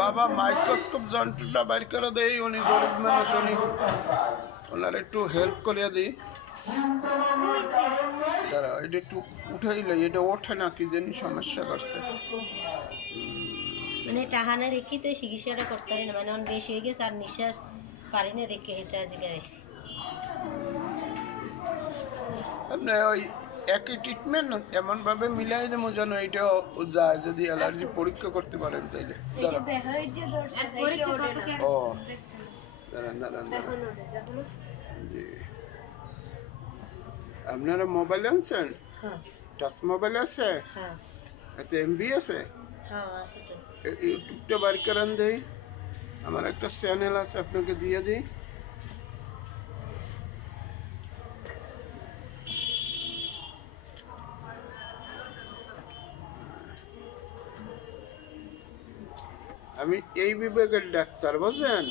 বাবা মাইক্রোস্কোপ যন্ত্রটা বাইর করে দেই, উনি গরিব মানুষ, উনি ওনার একটু হেল্প করিয়া দিই। দাঁড়া, এটা একটু উঠাইলে, এটা ওঠে না, কি জানি সমস্যা করছে। মানে টাহানা দেখি তো চিকিৎসাটা করতে পারি না, মানে অনেক বেশি হয়ে গেছে আর নিঃশ্বাস পারি না দেখে হেতে আজকে আইসি। আপনি ওই একই ট্রিটমেন্ট এমনভাবে মিলাই দেবো যেন এটা যায়, যদি অ্যালার্জি পরীক্ষা করতে পারেন তাইলে। দাঁড়া, ও দাঁড়ান দাঁড়ান দাঁড়ান, জি। আপনারা মোবাইল আনছেন? হ্যাঁ টাচ মোবাইল আছে? হ্যাঁ এতে এমবি আছে? হ্যাঁ আছে তো। ইউটিউবটা বার করান দেই, আমার একটা চ্যানেল আছে, আপনাকে দিয়ে দিই। আমি এই বিভাগের ডাক্তার, বুঝলেন?